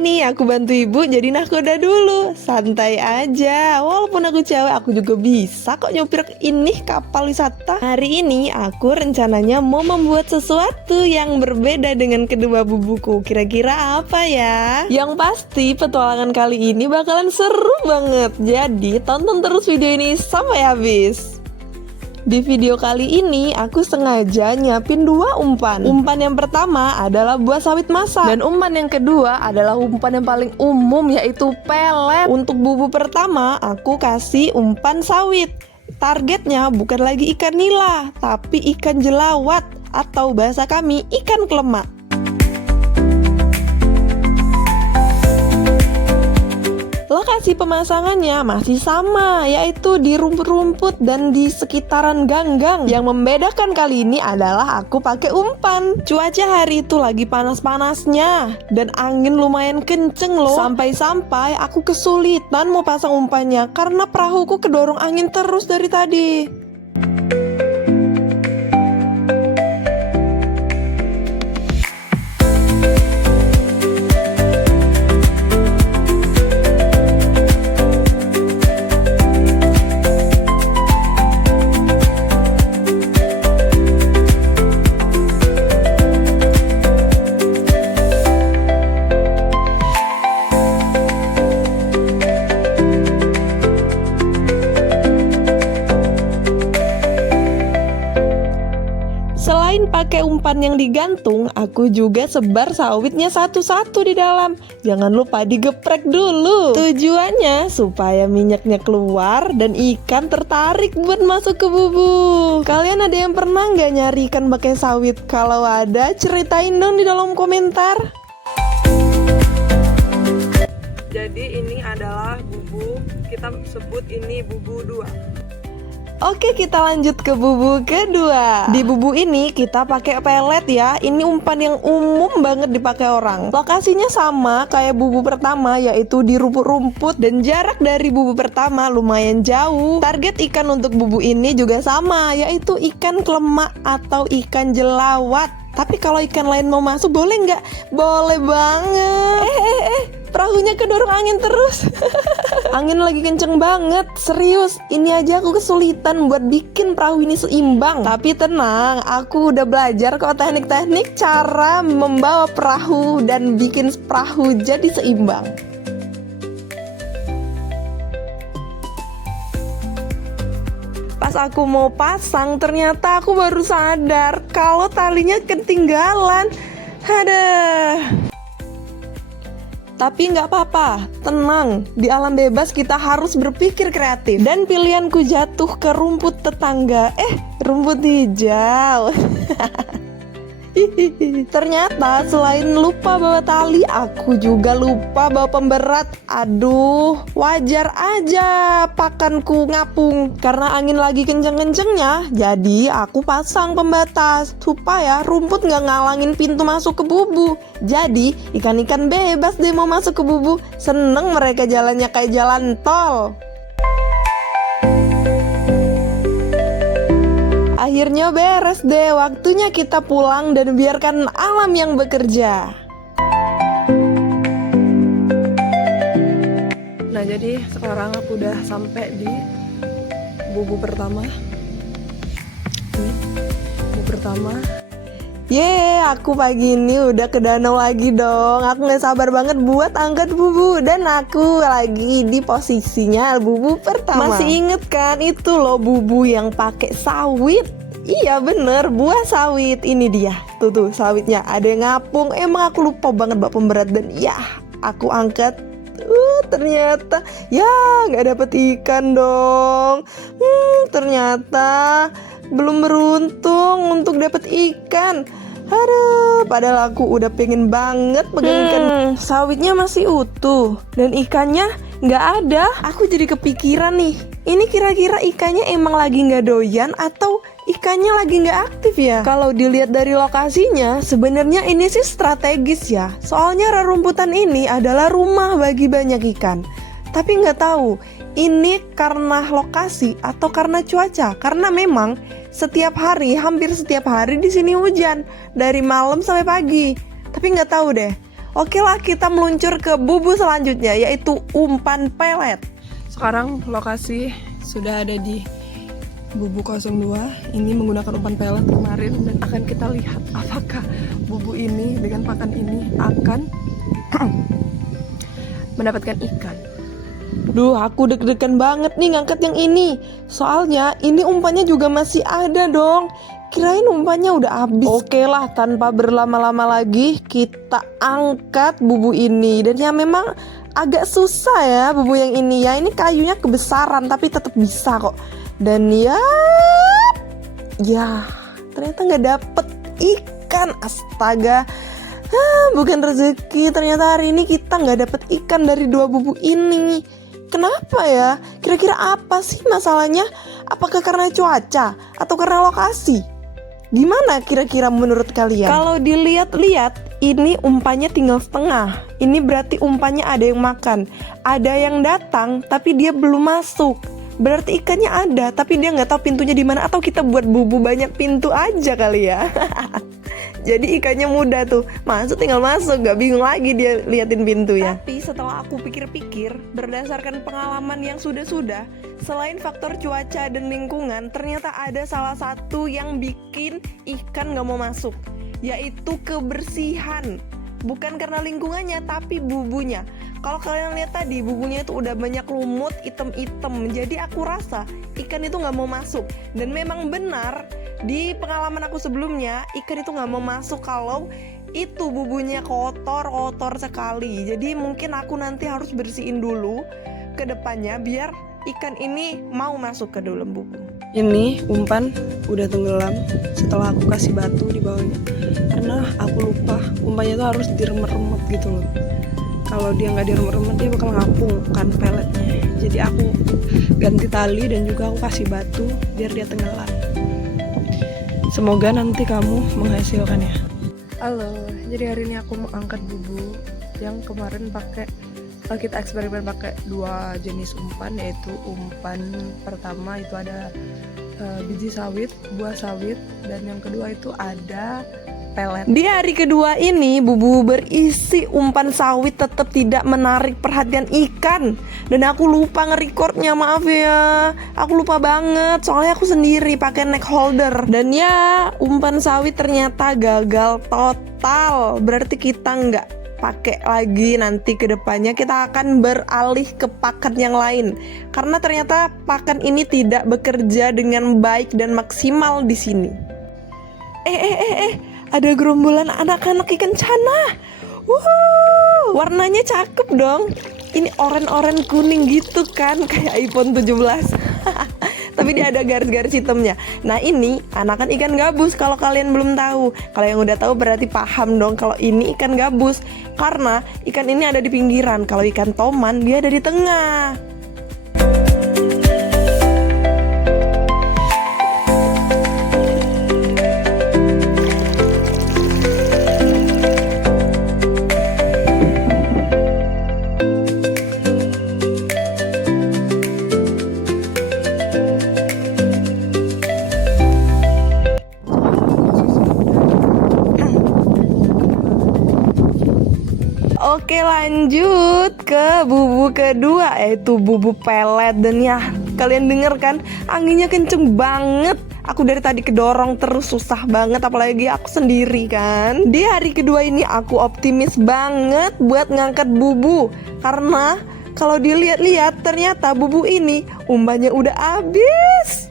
ini aku bantu ibu jadi nahkoda dulu. Santai aja, walaupun aku cewek aku juga bisa kok nyopir ini kapal wisata. Hari ini aku rencananya mau membuat sesuatu yang berbeda dengan kedua bubuku. Kira-kira apa ya? Yang pasti petualangan kali ini bakalan seru banget. Jadi tonton terus video ini sampai habis. Di video kali ini aku sengaja nyiapin 2 umpan. Umpan yang pertama adalah buah sawit masak, dan umpan yang kedua adalah umpan yang paling umum, yaitu pelet. Untuk bubu pertama aku kasih umpan sawit. Targetnya bukan lagi ikan nila, tapi ikan jelawat atau bahasa kami ikan kelemak. Lokasi pemasangannya masih sama, yaitu di rumput-rumput dan di sekitaran ganggang. Yang membedakan kali ini adalah aku pakai umpan. Cuaca hari itu lagi panas-panasnya dan angin lumayan kenceng loh. Sampai-sampai aku kesulitan mau pasang umpannya karena perahuku kedorong angin terus dari tadi. Selain pakai umpan yang digantung, aku juga sebar sawitnya satu-satu di dalam. Jangan lupa digeprek dulu. Tujuannya supaya minyaknya keluar dan ikan tertarik buat masuk ke bubu. Kalian ada yang pernah nggak nyari ikan pakai sawit? Kalau ada, ceritain dong di dalam komentar. Jadi ini adalah bubu, kita sebut ini bubu 2. Oke, kita lanjut ke bubu kedua. Di bubu ini kita pakai pelet ya. Ini umpan yang umum banget dipakai orang. Lokasinya sama kayak bubu pertama, yaitu di rumput-rumput, dan jarak dari bubu pertama lumayan jauh. Target ikan untuk bubu ini juga sama, yaitu ikan kelemak atau ikan jelawat. Tapi kalau ikan lain mau masuk boleh nggak? Boleh banget. Perahunya kedorong angin terus. Angin lagi kenceng banget, serius. Ini aja aku kesulitan buat bikin perahu ini seimbang. Tapi tenang, aku udah belajar kok teknik-teknik cara membawa perahu dan bikin perahu jadi seimbang. Pas aku mau pasang, ternyata aku baru sadar kalau talinya ketinggalan. Aduh. Tapi nggak apa-apa, tenang. Di alam bebas kita harus berpikir kreatif. Dan pilihanku jatuh ke rumput tetangga. Rumput hijau. Ternyata selain lupa bawa tali, aku juga lupa bawa pemberat. Aduh, wajar aja pakanku ngapung karena angin lagi kenceng-kencengnya. Jadi aku pasang pembatas supaya rumput nggak ngalangin pintu masuk ke bubu. Jadi ikan-ikan bebas deh mau masuk ke bubu. Seneng mereka jalannya kayak jalan tol. Akhirnya beres deh, waktunya kita pulang dan biarkan alam yang bekerja. Nah, jadi sekarang aku udah sampai di bubu pertama. Bubu pertama. Aku pagi ini udah ke danau lagi dong. Aku gak sabar banget buat angkat bubu. Dan aku lagi di posisinya bubu pertama. Masih inget kan itu loh bubu yang pakai sawit? Iya bener, buah sawit. Ini dia, tuh sawitnya. Ada yang ngapung. Emang aku lupa banget bawa pemberat. Dan aku angkat. Ternyata gak dapet ikan dong. Ternyata belum beruntung untuk dapet ikan. Aduh, padahal aku udah pengen banget pegang ikan. Sawitnya masih utuh dan ikannya nggak ada. Aku jadi kepikiran nih, ini kira-kira ikannya emang lagi nggak doyan atau ikannya lagi nggak aktif ya? Kalau dilihat dari lokasinya, sebenarnya ini sih strategis ya. Soalnya rerumputan ini adalah rumah bagi banyak ikan. Tapi nggak tahu, ini karena lokasi atau karena cuaca. Karena memang setiap hari, hampir setiap hari di sini hujan dari malam sampai pagi. Tapi nggak tahu deh, Oke lah, kita meluncur ke bubu selanjutnya, yaitu umpan pelet. Sekarang lokasi sudah ada di bubu 02. Ini menggunakan umpan pelet kemarin, dan akan kita lihat apakah bubu ini dengan pakan ini akan mendapatkan ikan. Duh, aku deg-degan banget nih ngangkat yang ini. Soalnya ini umpannya juga masih ada dong. Kirain umpannya udah habis. Oke lah, tanpa berlama-lama lagi kita angkat bubu ini. Dan ya memang agak susah ya bubu yang ini ya. Ini kayunya kebesaran tapi tetap bisa kok. Dan ya ternyata nggak dapet ikan. Astaga, bukan rezeki. Ternyata hari ini kita nggak dapet ikan dari 2 bubu ini. Kenapa ya? Kira-kira apa sih masalahnya? Apakah karena cuaca atau karena lokasi? Gimana kira-kira menurut kalian? Kalau dilihat-lihat, ini umpannya tinggal setengah. Ini berarti umpannya ada yang makan. Ada yang datang tapi dia belum masuk. Berarti ikannya ada tapi dia nggak tahu pintunya di mana. Atau kita buat bubu banyak pintu aja kali ya. Jadi ikannya mudah tuh, masuk tinggal masuk, gak bingung lagi dia liatin pintu ya. Tapi setelah aku pikir-pikir, berdasarkan pengalaman yang sudah-sudah, selain faktor cuaca dan lingkungan, ternyata ada salah satu yang bikin ikan gak mau masuk, yaitu kebersihan. Bukan karena lingkungannya, tapi bubunya. Kalau kalian lihat tadi, bubunya itu udah banyak lumut, item-item. Jadi aku rasa ikan itu gak mau masuk. Dan memang benar, di pengalaman aku sebelumnya, ikan itu gak mau masuk kalau itu bubunya kotor sekali. Jadi mungkin aku nanti harus bersihin dulu ke depannya biar ikan ini mau masuk ke dalam bubu. Ini umpan udah tenggelam setelah aku kasih batu di bawahnya. Karena aku lupa umpannya tuh harus diremet-remet gitu loh. Kalau dia nggak diremet-remet dia bakal ngapung kan peletnya. Jadi aku ganti tali dan juga aku kasih batu biar dia tenggelam. Semoga nanti kamu menghasilkannya. Halo, jadi hari ini aku mau angkat bubu yang kemarin kita eksperimen pakai 2 jenis umpan, yaitu umpan pertama itu ada biji sawit, buah sawit, dan yang kedua itu ada pelet. Di hari kedua ini bubu berisi umpan sawit tetap tidak menarik perhatian ikan. Dan aku lupa nge-recordnya, maaf ya. Aku lupa banget, soalnya aku sendiri pakai neck holder. Dan ya, umpan sawit ternyata gagal total. Berarti kita nggak pakai lagi, nanti ke depannya kita akan beralih ke pakan yang lain. Karena ternyata pakan ini tidak bekerja dengan baik dan maksimal di sini. Ada gerombolan anak-anak ikan cana. Warnanya cakep dong. Ini oranye kuning gitu kan, kayak iPhone 17. Tapi dia ada garis-garis hitamnya. Nah ini anakan ikan gabus kalau kalian belum tahu. Kalau yang udah tahu berarti paham dong kalau ini ikan gabus. Karena ikan ini ada di pinggiran. Kalau ikan toman dia ada di tengah. Oke, lanjut ke bubu kedua, yaitu bubu pelet. Dan ya kalian denger kan, anginnya kenceng banget. Aku dari tadi kedorong terus, susah banget, apalagi aku sendiri kan. Di hari kedua ini aku optimis banget buat ngangkat bubu. Karena kalau dilihat-lihat ternyata bubu ini umpannya udah habis.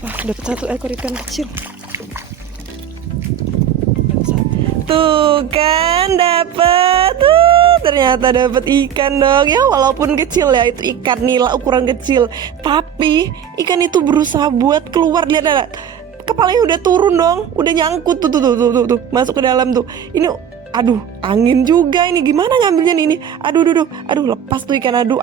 Wah, dapat 1 ekor ikan kecil. Tuh kan dapet, ternyata dapet ikan dong ya, walaupun kecil ya, itu ikan nila ukuran kecil. Tapi ikan itu berusaha buat keluar, lihat kepalanya udah turun dong, udah nyangkut tuh masuk ke dalam tuh. Ini aduh, angin juga ini, gimana ngambilnya nih ini? Aduh, lepas tuh ikan, aduh,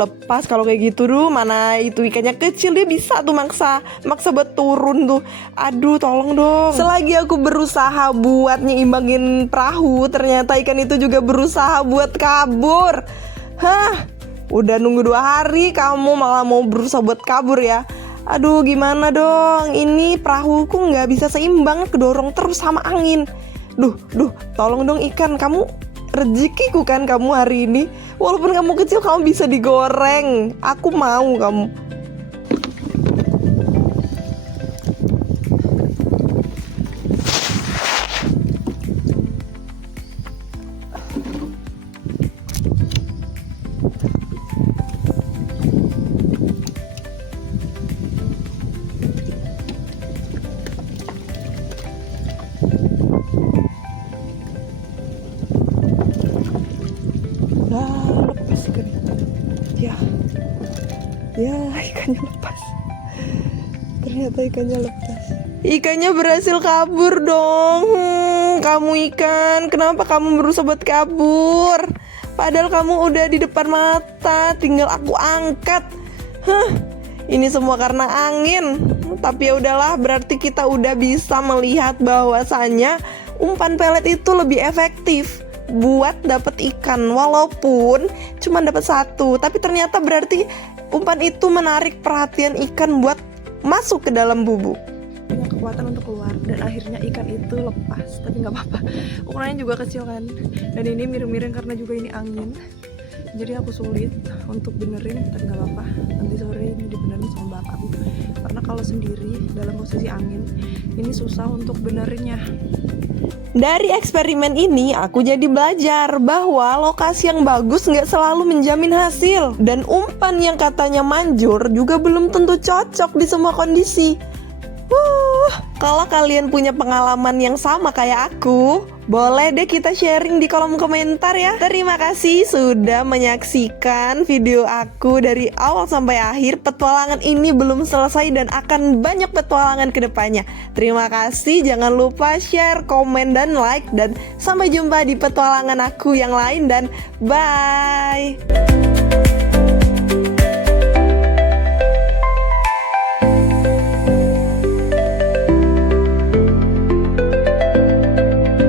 lepas kalau kayak gitu. Mana itu ikannya kecil, dia bisa tuh maksa buat turun tuh. Aduh, tolong dong. Selagi aku berusaha buat nyimbangin perahu, ternyata ikan itu juga berusaha buat kabur. Udah nunggu 2 hari, kamu malah mau berusaha buat kabur ya. Aduh gimana dong, ini perahuku nggak bisa seimbang, kedorong terus sama angin. Duh, tolong dong ikan, kamu rezekiku kan kamu hari ini. Walaupun kamu kecil kamu bisa digoreng, aku mau kamu. Lepas ikan. Ya ikannya lepas. Ternyata ikannya lepas. Ikannya berhasil kabur dong. Kamu ikan, kenapa kamu berusaha buat kabur? Padahal kamu udah di depan mata, tinggal aku angkat. Ini semua karena angin. Tapi ya udahlah, berarti kita udah bisa melihat bahwasanya umpan pelet itu lebih efektif buat dapat ikan, walaupun cuma dapat satu, tapi ternyata berarti umpan itu menarik perhatian ikan buat masuk ke dalam bubuk. Punya kekuatan untuk keluar dan akhirnya ikan itu lepas, tapi nggak apa-apa, ukurannya juga kecil kan, dan ini miring-miring karena juga ini angin, jadi aku sulit untuk benerin, tapi nggak apa-apa, nanti sore ini dibenerin sama bapakku, karena kalau sendiri dalam posisi angin ini susah untuk benerinnya. Dari eksperimen ini aku jadi belajar bahwa lokasi yang bagus nggak selalu menjamin hasil, dan umpan yang katanya manjur juga belum tentu cocok di semua kondisi. Kalau kalian punya pengalaman yang sama kayak aku, boleh deh kita sharing di kolom komentar ya. Terima kasih sudah menyaksikan video aku dari awal sampai akhir. Petualangan ini belum selesai dan akan banyak petualangan ke depannya. Terima kasih, jangan lupa share, komen, dan like. Dan sampai jumpa di petualangan aku yang lain dan bye.